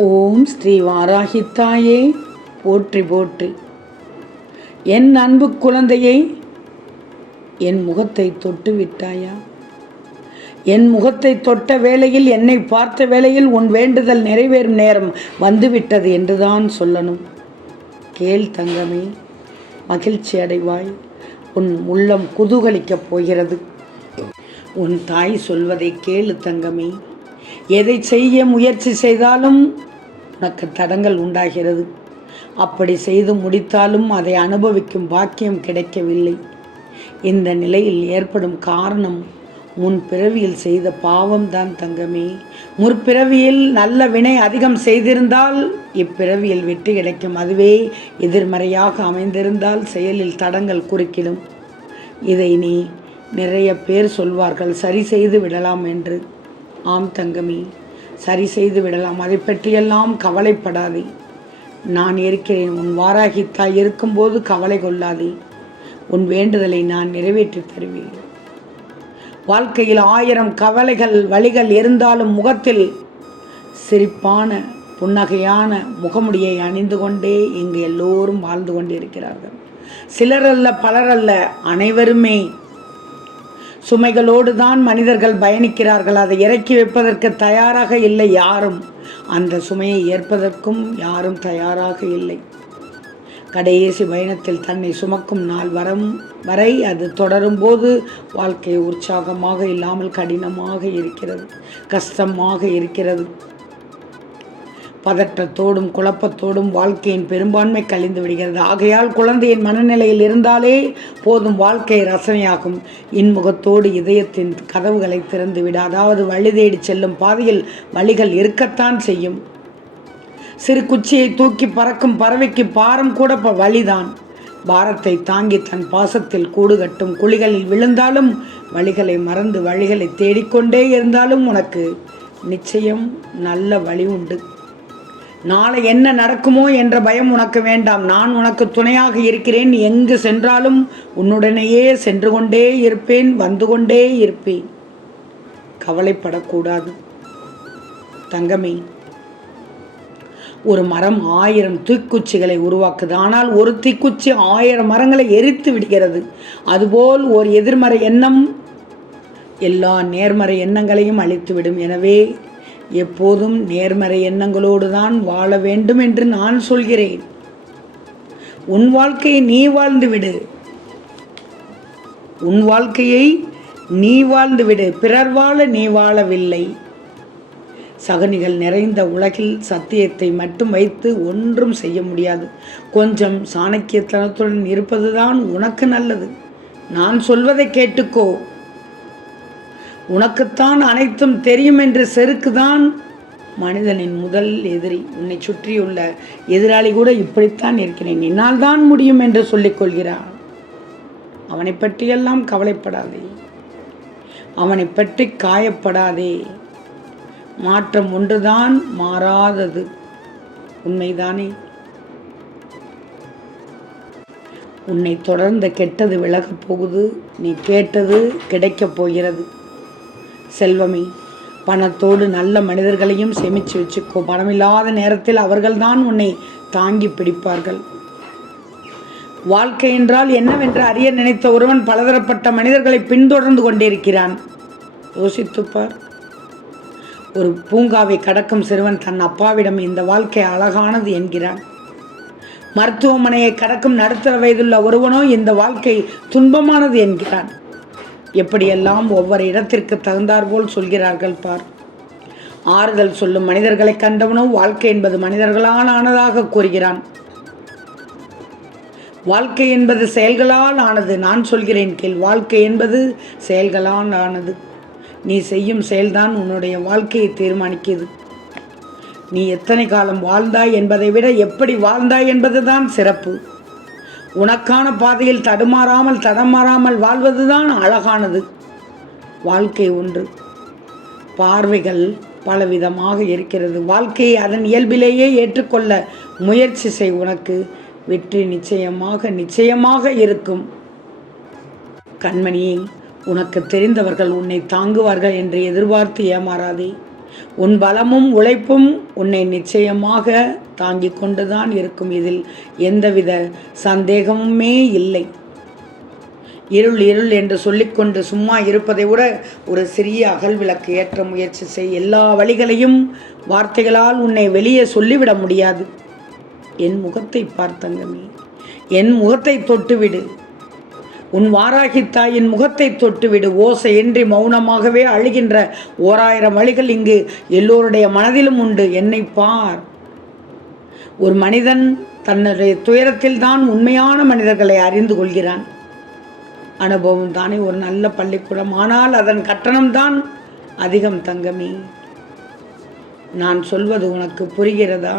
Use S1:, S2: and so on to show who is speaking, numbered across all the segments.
S1: ஓம் ஸ்ரீ வாராகித்தாயே. போற்றி போற்றி. என் அன்பு குழந்தையை என் முகத்தை தொட்டு விட்டாயா? என் முகத்தை தொட்ட வேளையில் என்னை பார்த்த வேளையில் உன் வேண்டுதல் நிறைவேறும் நேரம் வந்துவிட்டது என்றுதான் சொல்லணும். கேள் தங்கமே மகிழ்ச்சி அடைவாய். உன் உள்ளம் குதூகலிக்கப் போகிறது. உன் தாய் சொல்வதை கேளு தங்கமே. எதை செய்ய முயற்சி செய்தாலும் உனக்கு தடங்கள் உண்டாகிறது. அப்படி செய்து முடித்தாலும் அதை அனுபவிக்கும் பாக்கியம் கிடைக்கவில்லை. இந்த நிலையில் ஏற்படும் காரணம் முன் பிறவியில் செய்த பாவம்தான் தங்கமே. முற்பிறவியில் நல்ல வினை அதிகம் செய்திருந்தால் இப்பிறவியில் வெற்றி கிடைக்கும் அதுவே எதிர்மறையாக அமைந்திருந்தால் செயலில் தடங்கள் குறுக்கிடும். இதை நீ நிறைய பேர் சொல்வார்கள் சரி செய்து விடலாம் என்று. ஆம் தங்கமி. சரி செய்து விடலாம். அதை பற்றியெல்லாம் கவலைப்படாதே. நான் இருக்கிறேன். உன் வாராகித்தாய் இருக்கும்போது கவலை கொள்ளாதே. உன் வேண்டுதலை நான் நிறைவேற்றி தருவேன். வாழ்க்கையில் ஆயிரம் கவலைகள் வழிகள் இருந்தாலும் முகத்தில் சிரிப்பான புன்னகையான முகமுடியை அணிந்து கொண்டே இங்கு எல்லோரும் வாழ்ந்து கொண்டிருக்கிறார்கள். சிலரல்ல பலரல்ல அனைவருமே சுமைகளோடு தான் மனிதர்கள் பயணிக்கிறார்கள். அதை இறக்கி வைப்பதற்கு தயாராக இல்லை யாரும். அந்த சுமையை ஏற்பதற்கும் யாரும் தயாராக இல்லை. கடைசி பயணத்தில் தன்னை சுமக்கும் நாள் வரம் வரை அது தொடரும் போது வாழ்க்கை உற்சாகமாக இல்லாமல் கடினமாக இருக்கிறது கஷ்டமாக இருக்கிறது. பதற்றத்தோடும் குழப்பத்தோடும் வாழ்க்கையின் பெரும்பான்மை கழிந்து விடுகிறது. ஆகையால் குழந்தையின் மனநிலையில் இருந்தாலே போதும் வாழ்க்கை ரசனையாகும். இன்முகத்தோடு இதயத்தின் கதவுகளை திறந்துவிட அதாவது வழி தேடி செல்லும் பாதையில் வழிகள் இருக்கத்தான் செய்யும். சிறு குச்சியை தூக்கி பறக்கும் பறவைக்கு பாரம் கூட இப்போ வழிதான். பாரத்தை தாங்கி தன் பாசத்தில் கூடு கட்டும் குழிகளில் விழுந்தாலும் வழிகளை மறந்து வழிகளை தேடிக்கொண்டே இருந்தாலும் உனக்கு நிச்சயம் நல்ல வழி உண்டு. நாளை என்ன நடக்குமோ என்ற பயம் உனக்கு வேண்டாம். நான் உனக்கு துணையாக இருக்கிறேன். எங்கு சென்றாலும் உன்னுடனேயே சென்று கொண்டே இருப்பேன் வந்து கொண்டே இருப்பேன். கவலைப்படக்கூடாது. தங்கமே ஒரு மரம் ஆயிரம் தீக்குச்சிகளை உருவாக்குது. ஆனால் ஒரு தீக்குச்சி ஆயிரம் மரங்களை எரித்து விடுகிறது. அதுபோல் ஒரு எதிர்மறை எண்ணம் எல்லா நேர்மறை எண்ணங்களையும் அழித்துவிடும். எனவே எப்போதும் நேர்மறை எண்ணங்களோடு தான் வாழ வேண்டும் என்று நான் சொல்கிறேன். உன் வாழ்க்கையை நீ வாழ்ந்து விடு உன் வாழ்க்கையை நீ வாழ்ந்து விடு பிறர் வாழ நீ வாழவில்லை. சகனிகள் நிறைந்த உலகில் சத்தியத்தை மட்டும் வைத்து ஒன்றும் செய்ய முடியாது. கொஞ்சம் சாணக்கியத்தனத்துடன் இருப்பதுதான் உனக்கு நல்லது. நான் சொல்வதை கேட்டுக்கோ. உனக்குத்தான் அனைத்தும் தெரியும் என்ற செருக்குதான் மனிதனின் முதல் எதிரி. உன்னை சுற்றியுள்ள எதிராளி கூட இப்படித்தான் இருக்கிறேன். என்னால் தான் முடியும் என்று சொல்லிக் கொள்கிறான் அவனை பற்றியெல்லாம் கவலைப்படாதே. அவனை பற்றி காயப்படாதே. மாற்றம் ஒன்றுதான் மாறாதது. உண்மைதானே? உன்னை தொடர்ந்த கெட்டது விலகப் போகுது. நீ கேட்டது கிடைக்கப் போகிறது. செல்வமே. பணத்தோடு நல்ல மனிதர்களையும் சேமித்து வச்சுக்கோ. பணமில்லாத நேரத்தில் அவர்கள்தான் உன்னை தாங்கி பிடிப்பார்கள். வாழ்க்கை என்றால் என்னவென்று அறிய நினைத்த ஒருவன் பலதரப்பட்ட மனிதர்களை பின்தொடர்ந்து கொண்டிருக்கிறான். யோசித்துப்பார். ஒரு பூங்காவை கடக்கும் சிறுவன் தன் அப்பாவிடம் இந்த வாழ்க்கை அழகானது என்கிறான். மருத்துவமனையை கடக்கும் நடுத்தர வயதுள்ள ஒருவனோ இந்த வாழ்க்கை துன்பமானது என்கிறான். எப்படியெல்லாம் ஒவ்வொரு இடத்திற்கு தகுந்தாற்போல் சொல்கிறார்கள் பார். ஆறுதல் சொல்லும் மனிதர்களை கண்டவனோ வாழ்க்கை என்பது மனிதர்களால் ஆனதாக கூறுகிறான். வாழ்க்கை என்பது செயல்களால் ஆனது. நான் சொல்கிறேன் கேள் வாழ்க்கை என்பது செயல்களால் ஆனது. நீ செய்யும் செயல்தான் உன்னுடைய வாழ்க்கையை தீர்மானிக்கிறது. நீ எத்தனை காலம் வாழ்ந்தாய் என்பதை விட எப்படி வாழ்ந்தாய் என்பதுதான் சிறப்பு. உனக்கான பாதையில் தடுமாறாமல் தடமாறாமல் வாழ்வதுதான் அழகானது. வாழ்க்கை ஒன்று. பார்வைகள் பலவிதமாக இருக்கிறது. வாழ்க்கையை அதன் இயல்பிலேயே ஏற்றுக்கொள்ள முயற்சி செய் உனக்கு. வெற்றி நிச்சயமாக நிச்சயமாக இருக்கும். கண்மணியை உனக்கு தெரிந்தவர்கள் உன்னை தாங்குவார்கள் என்று எதிர்பார்த்து ஏமாறாதே. உன் பலமும் உழைப்பும் உன்னை நிச்சயமாக தாங்கிக் கொண்டுதான் இருக்கும் இதில் எந்தவித சந்தேகமுமே இல்லை. இருள் இருள் என்று சொல்லிக்கொண்டு சும்மா இருப்பதை விட ஒரு சிறிய அகல் விளக்கு ஏற்ற முயற்சி செய். எல்லா வழிகளையும் வார்த்தைகளால் உன்னை வெளியே சொல்லிவிட முடியாது. என் முகத்தை பார்த்தங்கமே என் முகத்தை தொட்டுவிடு. உன் வாராகி தாயின் முகத்தை தொட்டுவிடு. ஓசையின்றி மௌனமாகவே அழுகின்ற ஓராயிரம் வழிகள் இங்கு எல்லோருடைய மனதிலும் உண்டு. என்னை பார். ஒரு மனிதன் தன்னுடைய துயரத்தில் தான் உண்மையான மனிதர்களை அறிந்து கொள்கிறான். அனுபவம் தானே ஒரு நல்ல பள்ளிக்கூடம். ஆனால் அதன் கட்டணம்தான் அதிகம் தங்கமே. நான் சொல்வது உனக்கு புரிகிறதா?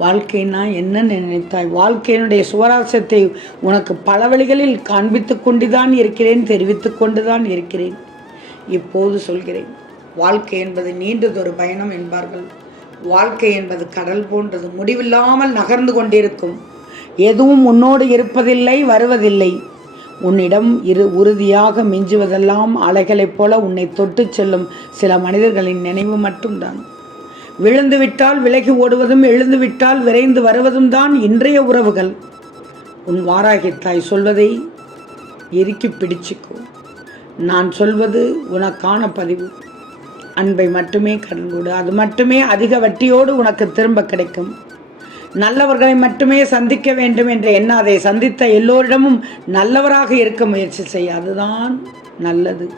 S1: வாழ்க்கைனா என்ன நினைத்தாய்? வாழ்க்கையினுடைய சுவராசத்தை உனக்கு பல வழிகளில் காண்பித்து கொண்டுதான் இருக்கிறேன் தெரிவித்து கொண்டுதான் இருக்கிறேன். இப்போது சொல்கிறேன். வாழ்க்கை என்பது நீண்டதொரு பயணம் என்பார்கள். வாழ்க்கை என்பது கடல் போன்றது. முடிவில்லாமல் நகர்ந்து கொண்டிருக்கும். எதுவும் உன்னோடு இருப்பதில்லை வருவதில்லை. உன்னிடம் இரு உறுதியாக மிஞ்சுவதெல்லாம் அலைகளைப் போல உன்னை தொட்டுச் செல்லும் சில மனிதர்களின் நினைவு மட்டும்தான். விழுந்துவிட்டால் விலகி ஓடுவதும் எழுந்துவிட்டால் விரைந்து வருவதும் தான் இன்றைய உறவுகள். உன் வாராகி தாய் சொல்வதை இறுக்கி பிடிச்சிக்கோ. நான் சொல்வது உனக்கான பதிவு. அன்பை மட்டுமே கடன் கொடு. அது மட்டுமே அதிக வட்டியோடு உனக்கு திரும்ப கிடைக்கும். நல்லவர்களை மட்டுமே சந்திக்க வேண்டும் என்ற எண்ணம் அதை சந்தித்த எல்லோரிடமும் நல்லவராக இருக்க முயற்சி செய். அதுதான் நல்லது.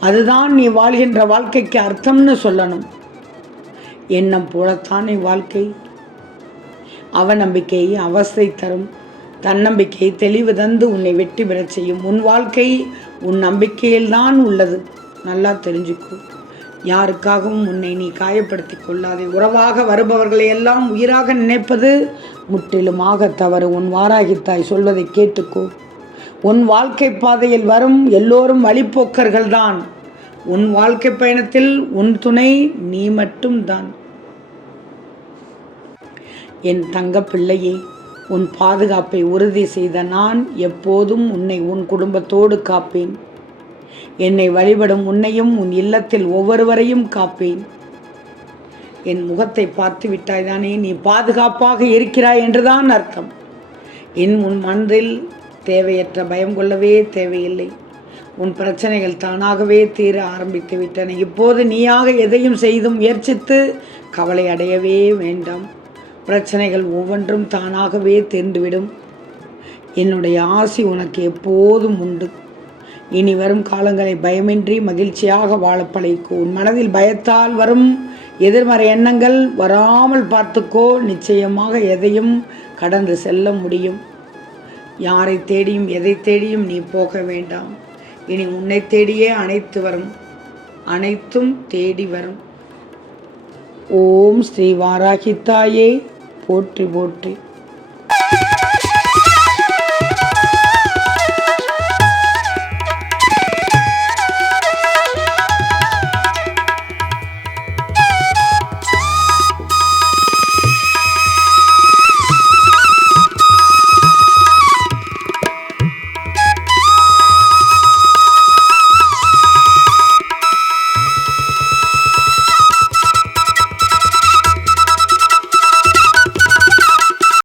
S1: அதுதான் நீ வாழ்கின்ற வாழ்க்கைக்கு அர்த்தம்னு சொல்லணும். எண்ணம் போலத்தானே வாழ்க்கை? அவநம்பிக்கை அவஸ்தை தரும். தன்னம்பிக்கை தெளிவு தந்து உன்னை வெற்றி பெறச் செய்யும். உன் வாழ்க்கை உன் நம்பிக்கையில்தான் உள்ளது. நல்லா தெரிஞ்சுக்கோ. யாருக்காகவும் உன்னை நீ காயப்படுத்தி கொள்ளாதே. உறவாக வருபவர்களை எல்லாம் உயிராக நினைப்பது முற்றிலுமாக தவறு. உன் வாராகித்தாய் சொல்வதை கேட்டுக்கோ. உன் வாழ்க்கை பாதையில் வரும் எல்லோரும் வழிப்போக்கர்கள்தான். உன் வாழ்க்கை பயணத்தில் உன் துணை நீ மட்டும்தான். என் தங்க பிள்ளையே உன் பாதுகாப்பை உறுதி செய்த நான் எப்போதும் உன்னை உன் குடும்பத்தோடு காப்பேன். என்னை வழிபடும் உன்னையும் உன் இல்லத்தில் ஒவ்வொருவரையும் காப்பேன். என் முகத்தை பார்த்து விட்டாய்தானே நீ பாதுகாப்பாக இருக்கிறாய் என்றுதான் அர்த்தம். என் உன் மனதில் தேவையற்ற பயம் கொள்ளவே தேவையில்லை. உன் பிரச்சனைகள் தானாகவே தீர ஆரம்பித்து விட்டன. இப்போது நீயாக எதையும் செய்து முயற்சித்து கவலை அடையவே வேண்டாம். பிரச்சனைகள் ஒவ்வொன்றும் தானாகவே தீர்ந்துவிடும். என்னுடைய ஆசி உனக்கு எப்போதும் உண்டு. இனி வரும் காலங்களை பயமின்றி மகிழ்ச்சியாக வாழ உன் மனதில் பயத்தால் வரும் எதிர்மறை எண்ணங்கள் வராமல் பார்த்துக்கோ. நிச்சயமாக எதையும் கடந்து செல்ல முடியும். யாரை தேடியும் எதை தேடியும் நீ போக வேண்டாம். இனி உன்னை தேடியே அனைத்து வரும். அனைத்தும் தேடி வரும். ஓம் ஸ்ரீ வாராகித்தாயே. போற்றி போற்றி.